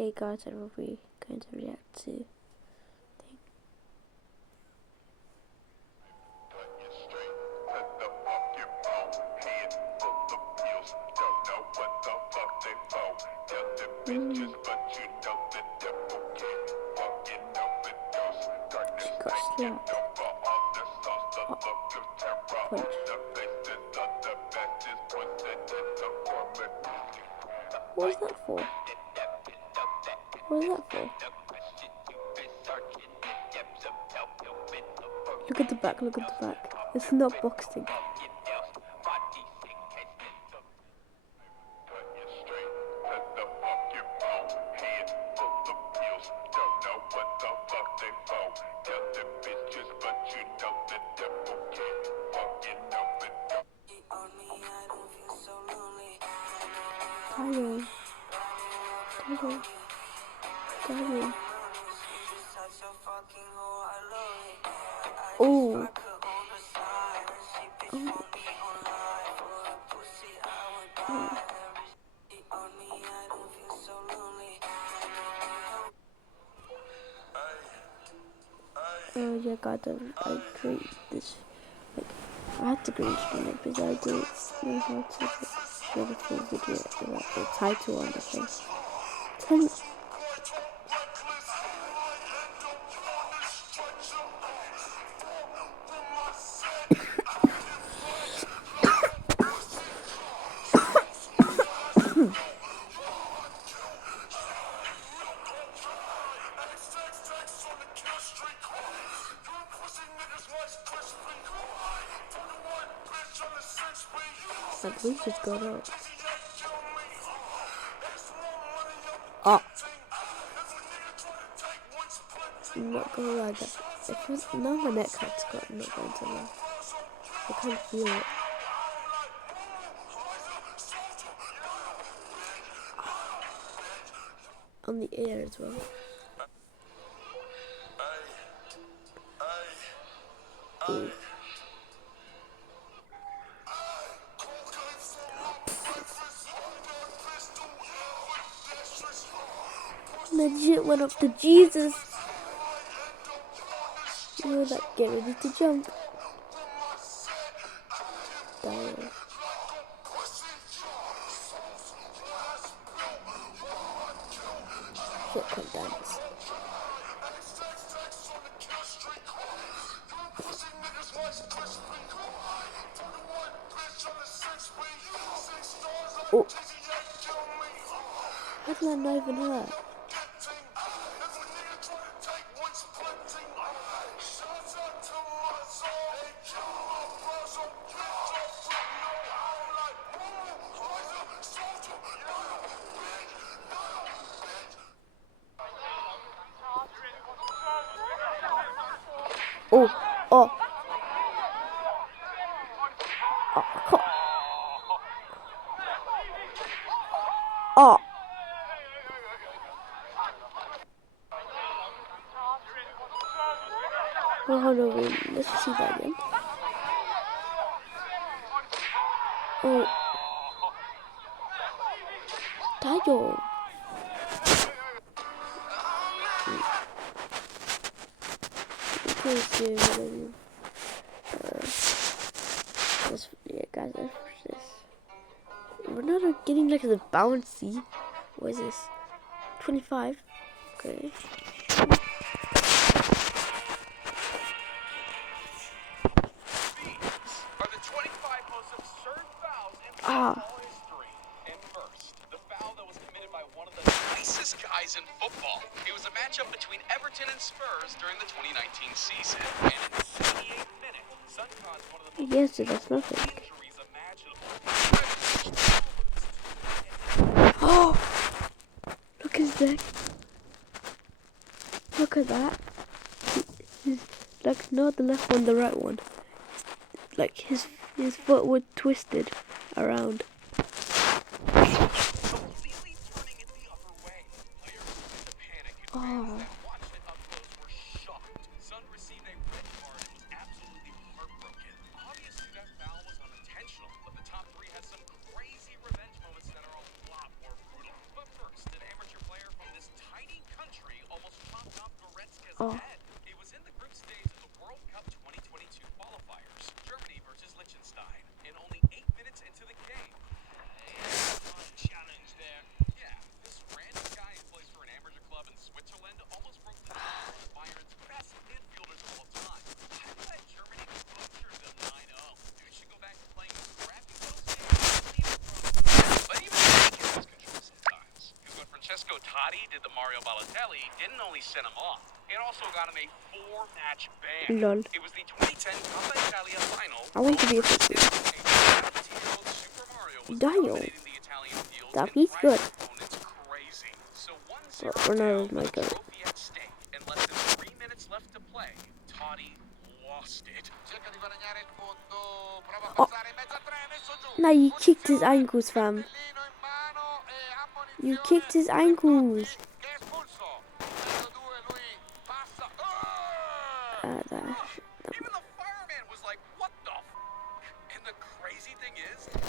Hey guys, I will be going to react to She got slapped. Punch. What was that for? What was that for? Look at the back, look at the back. It's not boxing. Tyler. Oh. Oh yeah, God, I create this. Like, I had to green screen it because I don't know how to show the full video without the title on the face. Like, we just got up. Oh. I'm not gonna lie, that now my neck hurts, God, I'm not going to lie. I can't feel it. On the ear as well. Ooh. Legit went up to Jesus. You know that, get ready to jump. Dang. Shortcut dance. Oh. How did that not even hurt? Oh, oh. Oh. Oh, hold on, wait. Let's see that again. Oh. Tayo. Okay, so yeah, guys, let's push this. We're not getting like the bouncy. What is this? 25. Okay. Ah. Guys in football. It was a matchup between Everton and Spurs during the 2019 season. And in 78 minutes, Sun caused one of the most yes, that's nothing. injuries imaginable. Oh! Look at his neck. Look at that. Like, not the left one, the right one. Like, his foot was twisted around. Oh. Totti did the Mario Balotelli didn't only send him off, it also got him a 4-match ban. Lol. It was the 2010 Coppa Italia final. I want to be a footballer. Super Mario was Dio. dominating the Italian field That and he's driving good. opponents crazy. So 1-0 But Ronaldo's down my with the goat. trophy at stake and less than 3 minutes left to play, Totti lost it. Oh. No, you kicked his ankles, fam. You kicked his ankles. Even the fireman was like, what the f? And the crazy thing is, and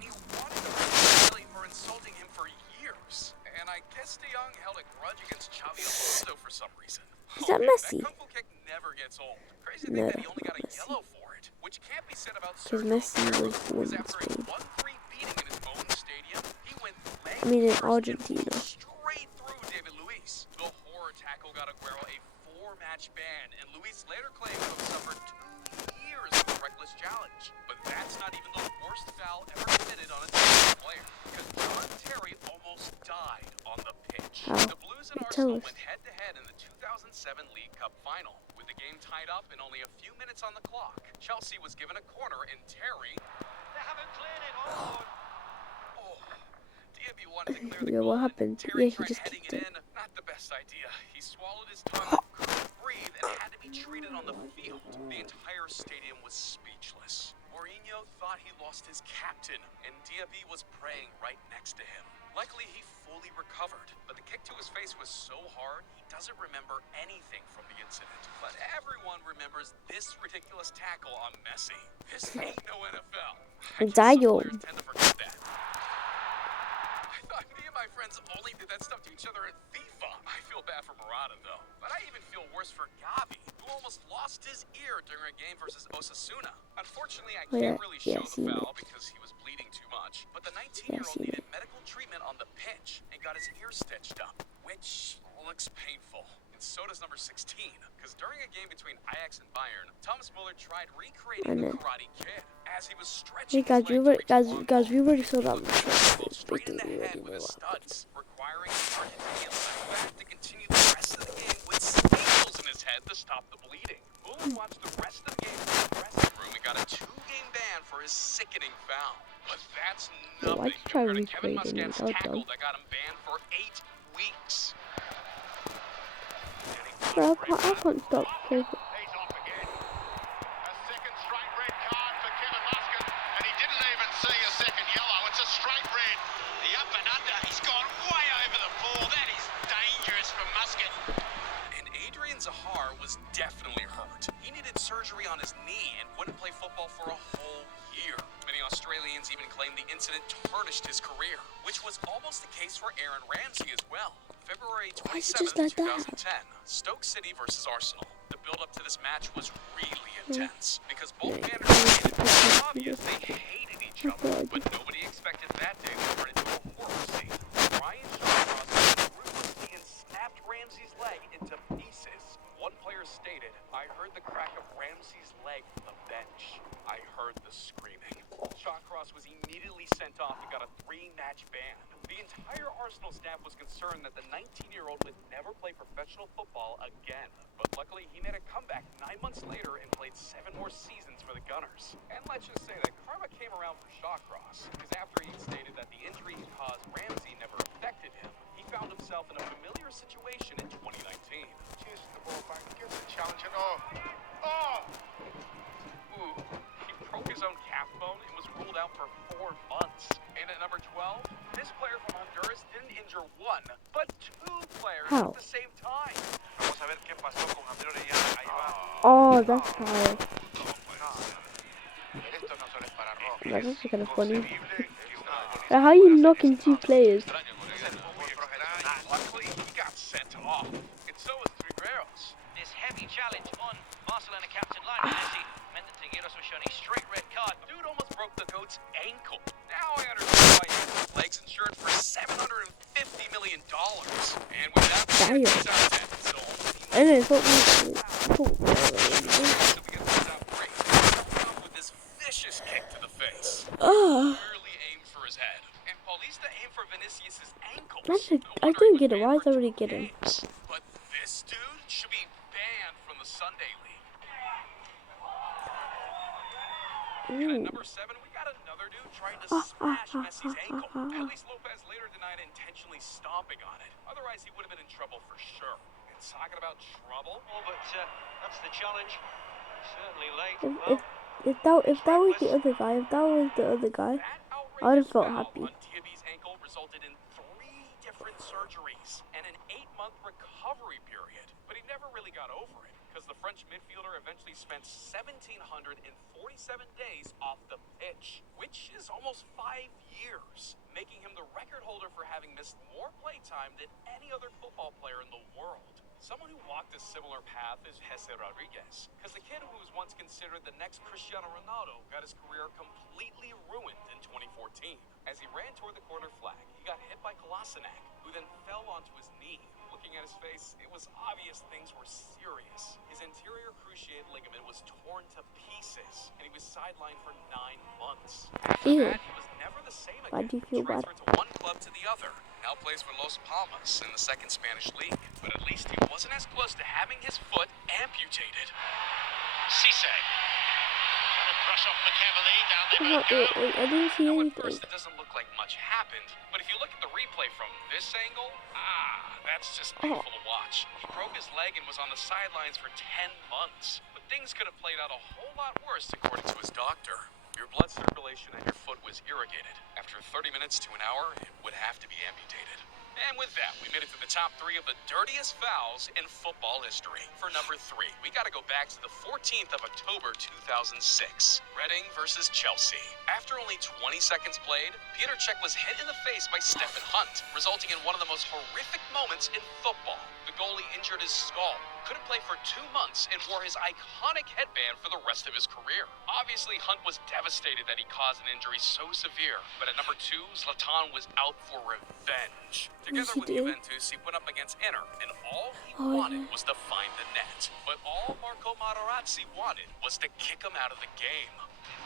he wanted to Balotelli for insulting him for years. And I guess De Jong held a grudge against Xavi Alonso for some reason. Is that Messi? That kung fu kick never gets old. Crazy No, thing that he only got a Messi. yellow for it, which can't be said about Because Sergio Messi Aguero, was born because in after a Spain. 1-3 beating in his own stadium, he went leg I mean, in first and Argentina. straight through David Luiz. The horror tackle got Aguero a 4-match ban, and Luiz later claimed to have suffered 2 years of a reckless challenge. But that's not even the worst foul ever committed on a team player, because John Terry almost died on the pitch. How? The Blues and Tell Arsenal us. went head-to-head in the 2007 League Cup final, with the game tied up and only a few minutes on the clock. Chelsea was given a corner, and Terry... They haven't cleared it. Oh. Diaby wanted to clear the Yeah, what goal, and happened? Terry Yeah, he tried just heading kicked it it. in. Not the best idea. He swallowed his tongue, couldn't breathe, and had to be treated on the field. The entire stadium was speechless. Mourinho thought he lost his captain, and Diaby was praying right next to him. Luckily, he fully recovered, but the kick to his face was so hard, he doesn't remember anything from the incident. But everyone remembers this ridiculous tackle on Messi. This ain't no NFL. I guess some Dio. players tend to forget that. I thought me and my friends only did that stuff to each other in FIFA. I feel bad for Morata, though. But I even feel worse for Gavi, who almost lost his ear during a game versus Osasuna. Unfortunately, I can't really show the foul because he was bleeding too much. But the 19-year-old needed medical treatment on the pitch and got his ear stitched up, which looks painful. And so does number 16, because during a game between Ajax and Bayern, Thomas Muller tried recreating the Karate Kid as he was stretching Hey guys, his leg to reach one guys, we goal. already saw that. Straight in the head with his studs, requiring the Argentinian left back to continue the rest of the game with staples in his head to stop the bleeding. Muller watched the rest of the game from the dressing room and got a 2-game ban for his sickening foul. But that's nothing compared to Kevin Muscat's tackle that got him banned for 8 weeks. Bro, I can't stop. He's off again. A second straight red card for Kevin Muscat, and he didn't even see a second yellow. It's a straight red. The up and under, he's gone way over the ball. That is dangerous for Muscat. And Adrian Zahar was definitely hurt. He needed surgery on his knee and wouldn't play football for a whole year. Many Australians even claimed the incident tarnished his career, which was almost the case for Aaron Ramsey as well. February 27th, 2010, Stoke City versus Arsenal. The build-up to this match was really intense because both managers made it obvious they hated each other, but nobody expected that day to turn into a horror scene. Ryan Shawcross ruthlessly and snapped Ramsey's leg into pieces. One player stated, "I heard the crack of Ramsey's leg from the bench. I heard the screaming." Shawcross was immediately sent off and got a 3-match ban. The entire Arsenal staff was concerned that the 19-year-old would never play professional football again. But luckily, he made a comeback 9 months later and played 7 more seasons for the Gunners. And let's just say that karma came around for Shawcross, because after he stated that the injury he caused Ramsey never affected him, he found himself in a familiar situation in 2019. Cheers to the ball back. Gives a challenge and Ooh, he broke his own calf bone and was ruled out for 4 months. And at number 12, this player from Honduras didn't injure 1, but 2 players at the same time. Vamos a ver qué pasó con André Orellana. Ahí va. Oh, that's how. Esto no solo es para rojo. That's actually kind of funny. Inconcebible que una Like, how are you knocking 2 players? Luckily, he got sent off, and so was Trigueros. This heavy challenge on Barcelona captain Lionel Messi meant that Trigueros was shown a straight red card. Dude almost broke the goat's ankle. Now I understand why he has his legs insured for $750 million. And with that, Damn. so I know, it's what with this vicious kick to the face. Oh. Clearly aimed for his head. And Paulista aimed for Vinicius' ankle. I didn't get it. Why is everybody getting? But this dude should be banned from the Sunday League. And at number 7, we got another dude trying to smash Messi's ankle. At least Lopez later denied intentionally stomping on it. Otherwise, he would have been in trouble for sure. And talking about trouble, Oh, but that's the challenge. Certainly late. If that was the other guy, that I would have outrageous felt foul happy. on Tiabi's ankle resulted in 3 different surgeries and an 8-month recovery period. But he never really got over it, because the French midfielder eventually spent 1,747 days off the pitch, which is almost 5 years, making him the record holder for having missed more playtime than any other football player in the world. Someone who walked a similar path is Jesse Rodriguez, because the kid who was once considered the next Cristiano Ronaldo got his career completely ruined in 2014. As he ran toward the corner flag, he got hit by Kolasinac, who then fell onto his knee. Looking at his face, it was obvious things were serious. His anterior cruciate ligament was torn to pieces, and he was sidelined for 9 months. After Ew. that, he was never the same again. Why do you feel bad? Transferred to one club to the other. Now plays for Los Palmas in the 2nd Spanish League. But at least he wasn't as close to having his foot amputated. Cisse. Trying to brush off McEverly. Down they What? both go. I didn't see Now at anything. first it doesn't look like much happened, but if you look at the replay from this angle, that's just painful to watch. He broke his leg and was on the sidelines for 10 months. But things could have played out a whole lot worse according to his doctor. Your blood circulation and your foot was irrigated. After 30 minutes to an hour, it would have to be amputated. And with that, we made it to the top 3 of the dirtiest fouls in football history. For number 3, we got to go back to the 14th of October 2006. Reading versus Chelsea. After only 20 seconds played, Peter Cech was hit in the face by Stephen Hunt, resulting in one of the most horrific moments in football. The goalie injured his skull, couldn't play for 2 months, and wore his iconic headband for the rest of his career. Obviously, Hunt was devastated that he caused an injury so severe, but at number 2, Zlatan was out for revenge. Together with Juventus, he went up against Inter, and all he wanted was to find the net. But all Marco Materazzi wanted was to kick him out of the game.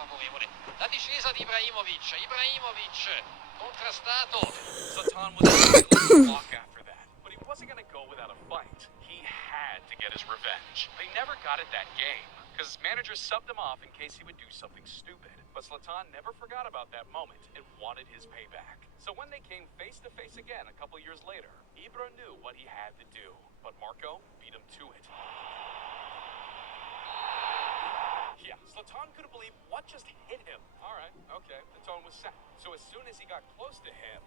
Favorevole. La discesa di Ibrahimovic. Contrastato. Zlatan was able to walk after that, but he wasn't going to go without a fight. He had to get his revenge. They never got it that game, because his manager subbed him off in case he would do something stupid. But Zlatan never forgot about that moment and wanted his payback. So when they came face to face again a couple years later, Ibra knew what he had to do, but Marco beat him to it. Yeah, Zlatan couldn't believe what just hit him. All right, okay, the tone was set. So as soon as he got close to him,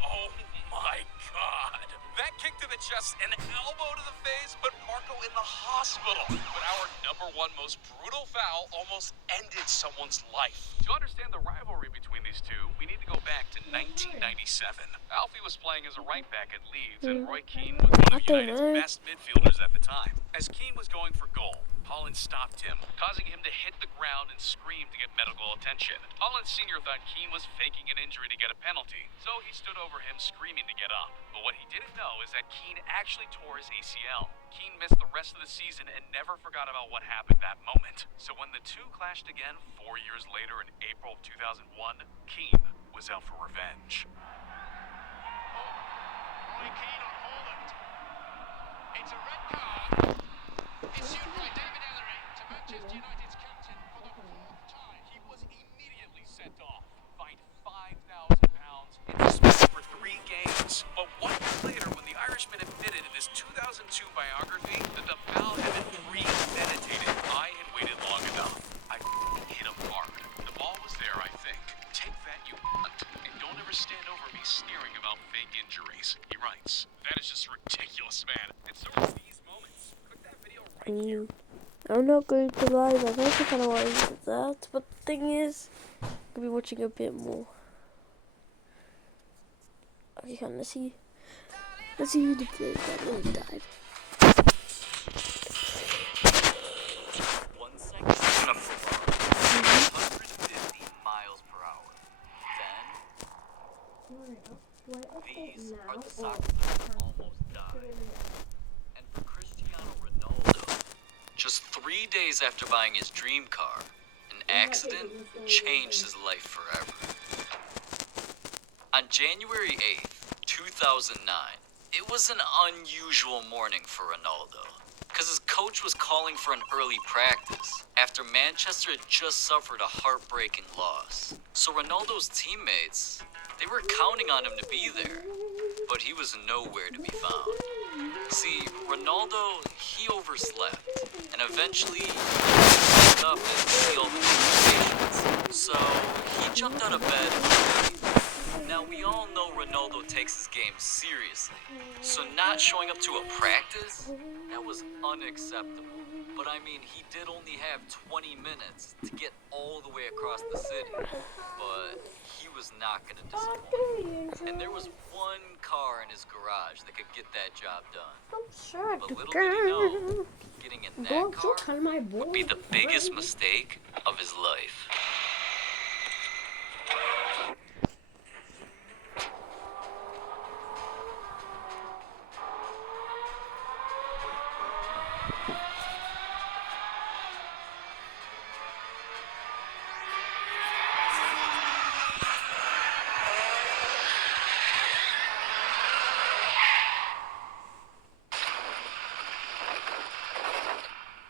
oh my God! That kick to the chest, an elbow to the face, put Marco in the hospital. But our number 1 most brutal foul almost ended someone's life. To understand the rivalry between these two, we need to go back to 1997. Alfie was playing as a right back at Leeds, and Roy Keane was one of United's best midfielders at the time. As Keane was going for goal, Holland stopped him, causing him to hit the ground and scream to get medical attention. Holland Sr. thought Keane was faking an injury to get a penalty, so he stood over him screaming to get up. But what he didn't know is that Keane actually tore his ACL. Keane missed the rest of the season and never forgot about what happened that moment. So when the two clashed again 4 years later in April of 2001, Keane was out for revenge. Roy Keane on Holland. It's a red card. Issued by David Ellery to Manchester United's captain for the 4th time. He was immediately sent off, fined £5,000, and suspended for 3 games. But 1 year later, when the Irishman admitted in his 2002 biography that the foul had been premeditated, I had waited long enough. I hit him hard. The ball was there, I think. Take that, you and don't ever stand over me sneering about fake injuries. He writes, that is just ridiculous, man. And so are these moments. Click that video right here. I'm not going to lie, I also kind of wanted to do that, but the thing is, I'll be watching a bit more. Okay, let's see who the players that really died. 1 second. 150 miles per hour. Then, these are the soccer that almost died. And for Cristiano Ronaldo, Just 3 days after buying his dream car, an accident changed his life forever. On January 8th, 2009, it was an unusual morning for Ronaldo, because his coach was calling for an early practice after Manchester had just suffered a heartbreaking loss. So Ronaldo's teammates, they were counting on him to be there, but he was nowhere to be found. See, Ronaldo, he overslept, and eventually he woke up and see all the notifications. So he jumped out of bed early. Now we all know Ronaldo takes his game seriously, so not showing up to a practice, that was unacceptable. But I mean, he did only have 20 minutes to get all the way across the city, but he was not going to disappoint. And there was one car in his garage that could get that job done. But little did he know, getting in that car would be the biggest mistake of his life.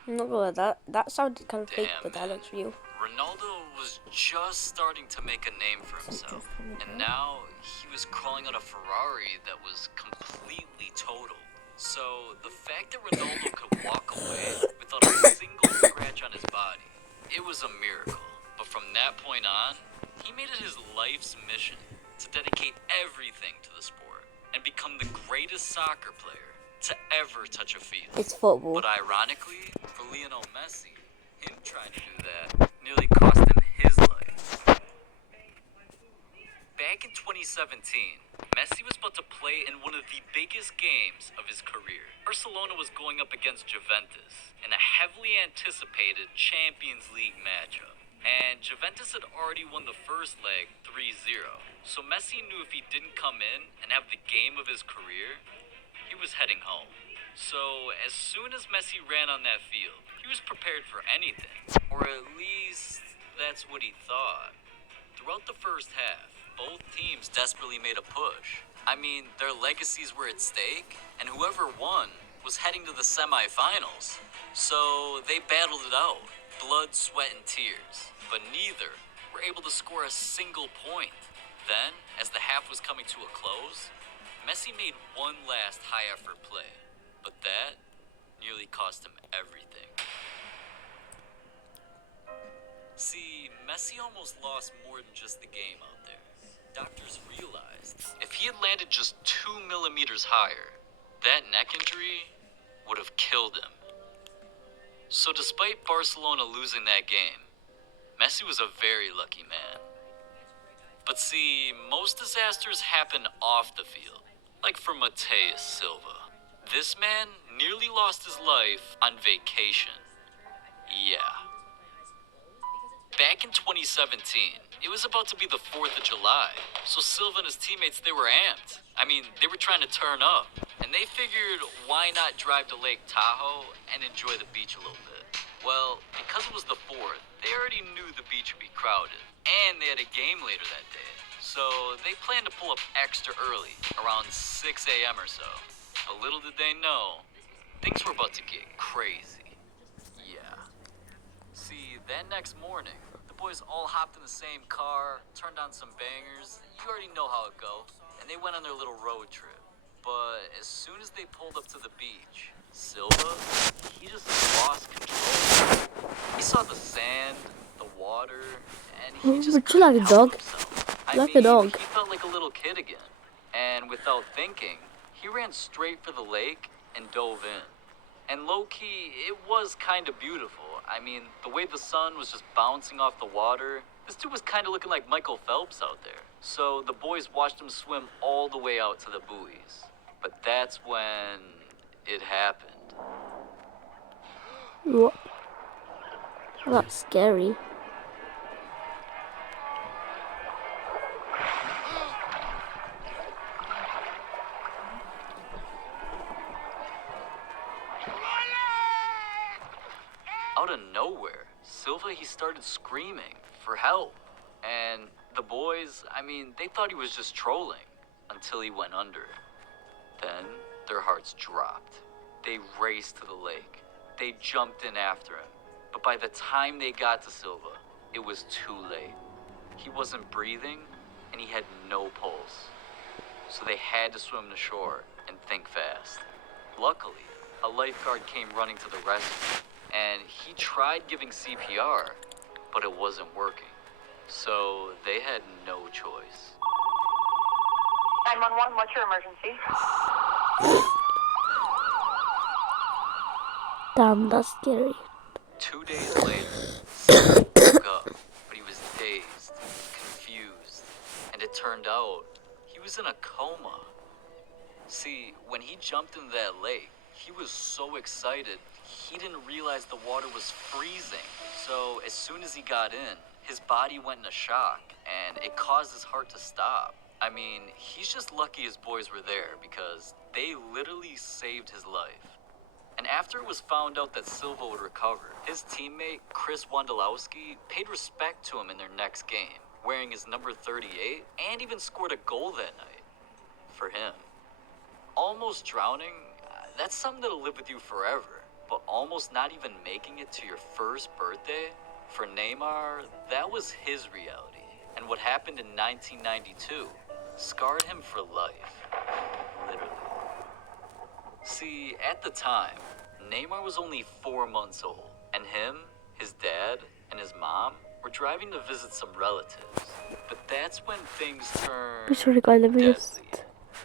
I'm not gonna lie, that sounded kind of fake, Damn, but that man. looks real. Ronaldo was just starting to make a name for himself, and now he was crawling out a Ferrari that was completely total. So the fact that Ronaldo could walk away without a single scratch on his body, it was a miracle. But from that point on, he made it his life's mission to dedicate everything to the sport and become the greatest soccer player to ever touch a field. It's football. But ironically, for Lionel Messi, him trying to do that nearly cost him his life. Back in 2017, Messi was about to play in one of the biggest games of his career. Barcelona was going up against Juventus in a heavily anticipated Champions League matchup. And Juventus had already won the first leg 3-0. So Messi knew if he didn't come in and have the game of his career, he was heading home. So as soon as Messi ran on that field, he was prepared for anything. Or at least, that's what he thought. Throughout the first half, both teams desperately made a push. I mean, their legacies were at stake, and whoever won was heading to the semifinals. So they battled it out, blood, sweat, and tears. But neither were able to score a single point. Then, as the half was coming to a close, Messi made one last high-effort play, but that nearly cost him everything. See, Messi almost lost more than just the game out there. Doctors realized if he had landed just 2 millimeters higher, that neck injury would have killed him. So despite Barcelona losing that game, Messi was a very lucky man. But see, most disasters happen off the field, like for Mateus Silva. This man nearly lost his life on vacation. Yeah. Back in 2017, it was about to be the 4th of July, so Silva and his teammates, they were amped. I mean, they were trying to turn up, and they figured why not drive to Lake Tahoe and enjoy the beach a little bit. Well, because it was the 4th, they already knew the beach would be crowded, and they had a game later that day. So they planned to pull up extra early, around 6 a.m. or so. But little did they know, things were about to get crazy. Yeah. See, that next morning, the boys all hopped in the same car, turned on some bangers. You already know how it go. And they went on their little road trip. But as soon as they pulled up to the beach, Silva, he just lost control. He saw the sand, the water, and he just Would you like a couldn't help dog? himself. Like a dog. He felt like a little kid again. And without thinking, he ran straight for the lake and dove in. And low-key, it was kind of beautiful. I mean, the way the sun was just bouncing off the water, this dude was kind of looking like Michael Phelps out there. So the boys watched him swim all the way out to the buoys. But that's when it happened. What? That's scary. started screaming for help. And the boys, I mean, they thought he was just trolling until he went under. Then their hearts dropped. They raced to the lake. They jumped in after him. But by the time they got to Silva, it was too late. He wasn't breathing, and he had no pulse. So they had to swim to shore and think fast. Luckily, a lifeguard came running to the rescue, and he tried giving CPR, but it wasn't working. So they had no choice. 911, what's your emergency? Damn, that's scary. 2 days later, Silva woke up, but he was dazed, confused, and it turned out he was in a coma. See, when he jumped into that lake, he was so excited, he didn't realize the water was freezing. So as soon as he got in, his body went into shock, and it caused his heart to stop. I mean, he's just lucky his boys were there because they literally saved his life. And after it was found out that Silva would recover, his teammate, Chris Wondolowski, paid respect to him in their next game, wearing his number 38, and even scored a goal that night. For him. Almost drowning, that's something that'll live with you forever. But almost not even making it to your first birthday, for Neymar, that was his reality. And what happened in 1992 scarred him for life. Literally. See, at the time, Neymar was only 4 months old, and him, his dad, and his mom were driving to visit some relatives. But that's when things turned Sorry guys, let me deadly. just...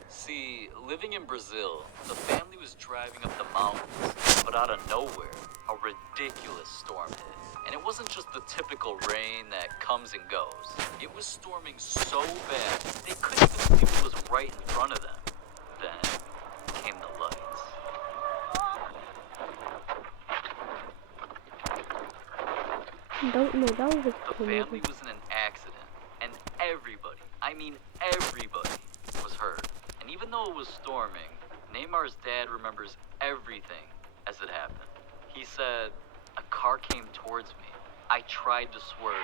See, living in Brazil, the family was driving up the mountains, but out of nowhere, a ridiculous storm hit. And it wasn't just the typical rain that comes and goes. It was storming so bad, they couldn't even see what was right in front of them. Then came the lights. Don't know, that was a The cool family movie. was in an accident, and everybody, I mean everybody, was hurt. And even though it was storming, Neymar's dad remembers everything as it happened. He said, "A car came towards me. I tried to swerve,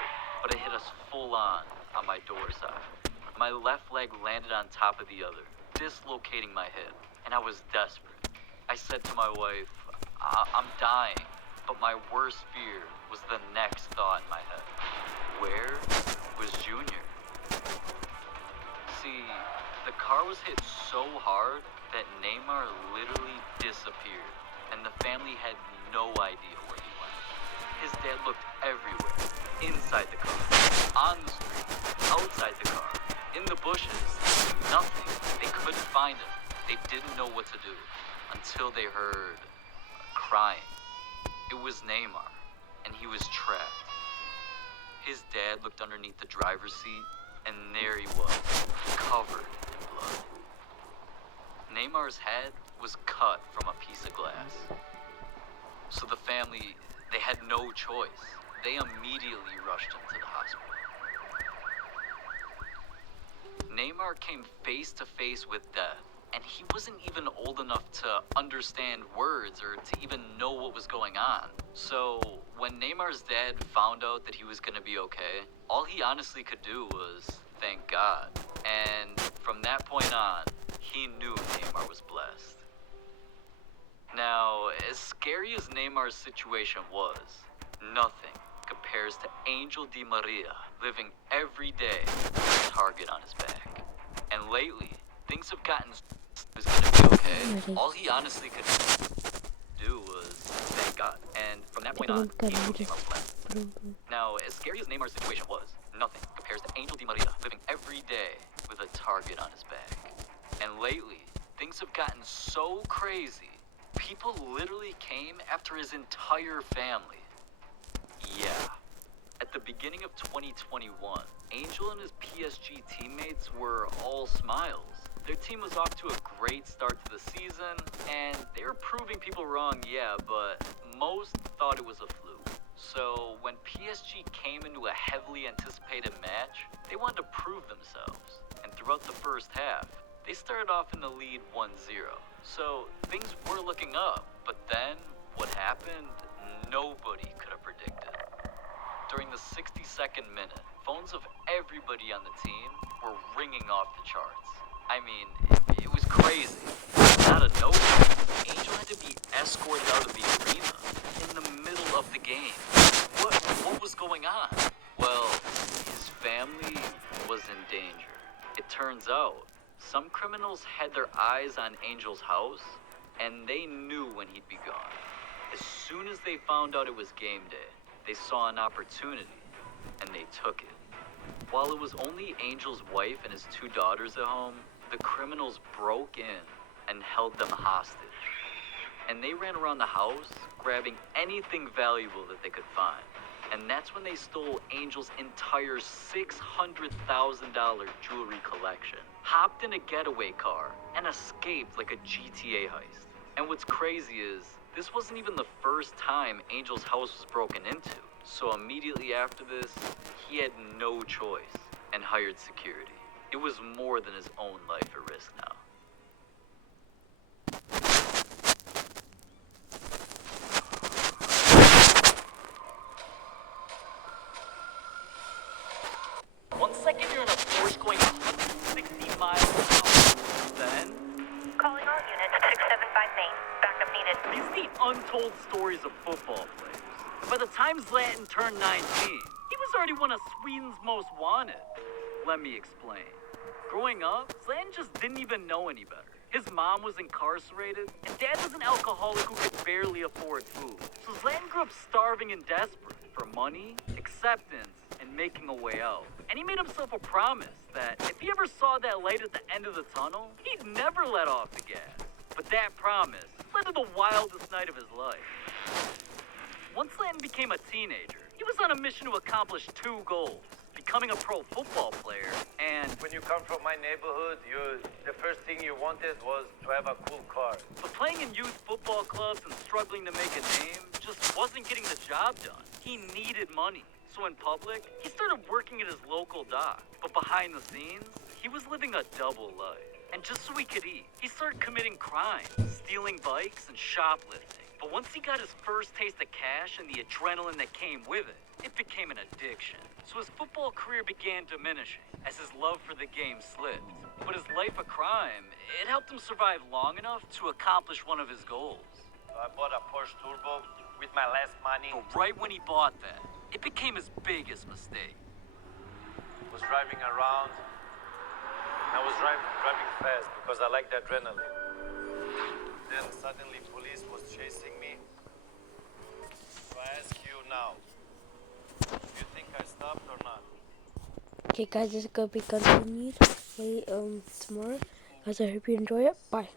but it hit us full on my door side. My left leg landed on top of the other, dislocating my hip, and I was desperate. I said to my wife, I'm dying, but my worst fear was the next thought in my head. Where was Junior?" See, the car was hit so hard that Neymar literally disappeared, and the family had no idea where he went. His dad looked everywhere, inside the car, on the street, outside the car, in the bushes, nothing. They couldn't find him. They didn't know what to do until they heard crying. It was Neymar, and he was trapped. His dad looked underneath the driver's seat, and there he was, covered in blood. Neymar's head was cut from a piece of glass. So the family, they had no choice. They immediately rushed him to the hospital. Neymar came face to face with death, and he wasn't even old enough to understand words or to even know what was going on. So when Neymar's dad found out that he was going to be okay, all he honestly could do was thank God. And from that point on, he knew Neymar was blessed. Now, as scary as Neymar's situation was, nothing compares to Angel Di Maria living every day with a target on his back. And lately, things have gotten he was gonna be okay. All he honestly could do was thank God. And from that point on, he knew Neymar was blessed. Now, as scary as Neymar's situation was, nothing compares to Angel Di Maria living every day with a target on his back. And lately, things have gotten so crazy, people literally came after his entire family. Yeah. At the beginning of 2021, Angel and his PSG teammates were all smiles. Their team was off to a great start to the season, and they were proving people wrong, yeah, but most thought it was a fluke. So when PSG came into a heavily anticipated match, they wanted to prove themselves. And throughout the first half, they started off in the lead 1-0. So things were looking up, but then what happened, nobody could have predicted. during the 62nd minute, phones of everybody on the team were ringing off the charts. I mean, it was crazy. Out of nowhere, Angel had to be escorted out of the arena in the middle of the game. What was going on? Well, his family was in danger. It turns out, some criminals had their eyes on Angel's house, and they knew when he'd be gone. As soon as they found out it was game day, they saw an opportunity, and they took it. While it was only Angel's wife and his 2 daughters at home, the criminals broke in and held them hostage. And they ran around the house, grabbing anything valuable that they could find. And that's when they stole Angel's entire $600,000 jewelry collection, hopped in a getaway car, and escaped like a GTA heist. And what's crazy is, this wasn't even the first time Angel's house was broken into. So immediately after this, he had no choice and hired security. It was more than his own life at risk now. One second you're in a Porsche going 160 miles an hour. Then, Calling all units, 675 Main. Backup needed. these are the untold stories of football players. By the time Zlatan turned 19, he was already one of Sweden's most wanted. Let me explain. Growing up, Zlatan just didn't even know any better. His mom was incarcerated, and dad was an alcoholic who could barely afford food. So Zlatan grew up starving and desperate for money, acceptance, and making a way out. And he made himself a promise that if he ever saw that light at the end of the tunnel, he'd never let off the gas. But that promise led to the wildest night of his life. Once Zlatan became a teenager, he was on a mission to accomplish 2 goals. Becoming a pro football player and... When you come from my neighborhood, the first thing you wanted was to have a cool car. But playing in youth football clubs and struggling to make a name just wasn't getting the job done. He needed money. So in public, he started working at his local dock. But behind the scenes, he was living a double life. And just so he could eat, he started committing crimes, stealing bikes and shoplifting. But once he got his first taste of cash and the adrenaline that came with it, it became an addiction. So his football career began diminishing as his love for the game slipped. But his life of crime, it helped him survive long enough to accomplish one of his goals. I bought a Porsche Turbo with my last money. But right when he bought that, it became his biggest mistake. Was driving around. I was driving fast because I like the adrenaline. Then suddenly police was chasing me. So I ask you now, do you think I stopped or not? Okay guys, this is gonna be continued tomorrow. Guys, I hope you enjoy it. Bye.